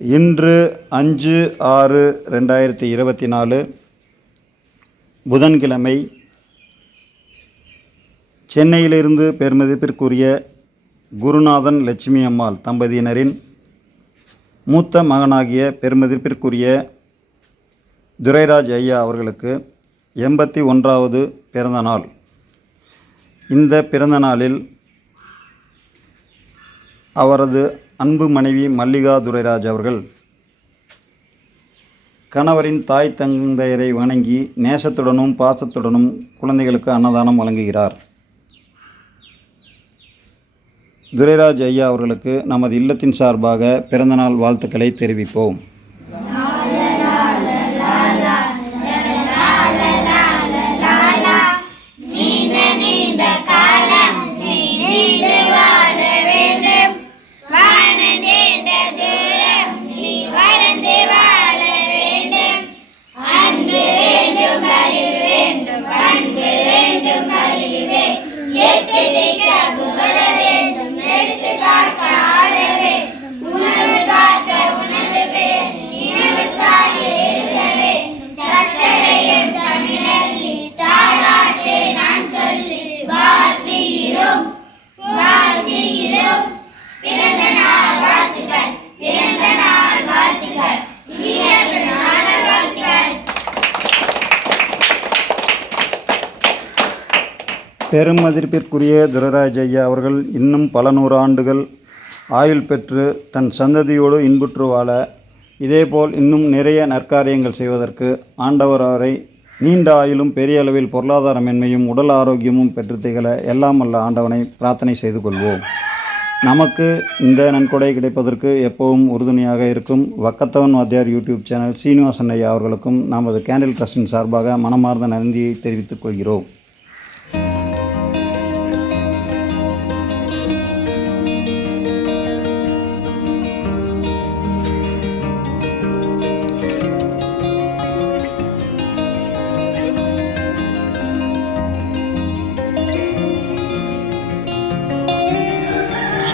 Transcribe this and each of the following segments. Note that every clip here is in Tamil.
இன்று அஞ்சு ஆறு ரெண்டாயிரத்தி இருபத்தி நாலு புதன்கிழமை சென்னையிலிருந்து பெருமதிப்பிற்குரிய குருநாதன் லட்சுமி அம்மாள் தம்பதியினரின் மூத்த மகனாகிய பெருமதிப்பிற்குரிய துரைராஜ் ஐயா அவர்களுக்கு எண்பத்தி ஒன்றாவது பிறந்த நாள். இந்த பிறந்த நாளில் அவரது அன்பு மனைவி மல்லிகா துரைராஜ் அவர்கள் கணவரின் தாய் தந்தையரை வணங்கி நேசத்துடனும் பாசத்துடனும் குழந்தைகளுக்கு அன்னதானம் வழங்குகிறார். துரைராஜ் ஐயா அவர்களுக்கு நமது இல்லத்தின் சார்பாக பிறந்தநாள் வாழ்த்துக்களை தெரிவிப்போம். yetenekler bu. பெருமதிப்பிற்குரிய துரராஜ் ஐயா அவர்கள் இன்னும் பல நூறு ஆண்டுகள் ஆயுள் பெற்று தன் சந்ததியோடு இன்புற்று வாழ இதேபோல் இன்னும் நிறைய நற்காரியங்கள் செய்வதற்கு ஆண்டவர் அவரை நீண்ட ஆயிலும் பெரிய அளவில் பொருளாதார மென்மையும் உடல் ஆரோக்கியமும் பெற்று திகழ எல்லாம் அல்ல ஆண்டவனை பிரார்த்தனை செய்து கொள்வோம். நமக்கு இந்த நன்கொடை கிடைப்பதற்கு எப்பவும் உறுதுணையாக இருக்கும் வக்கத்தவன் வாத்தியார் யூடியூப் சேனல் சீனிவாசன் ஐயா அவர்களுக்கும் நமது கேண்டில் ட்ரஸ்டின் சார்பாக மனமார்ந்த நன்றியை தெரிவித்துக் கொள்கிறோம்.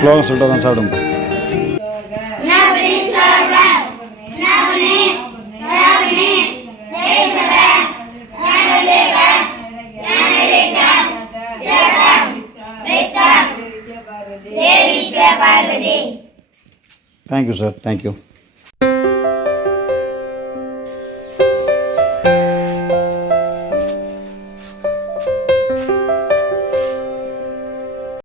ஸ்லோகம் சொல்லிட்டு தான் சாப்பிடுங்க தேங்க்யூ சார் தேங்க்யூ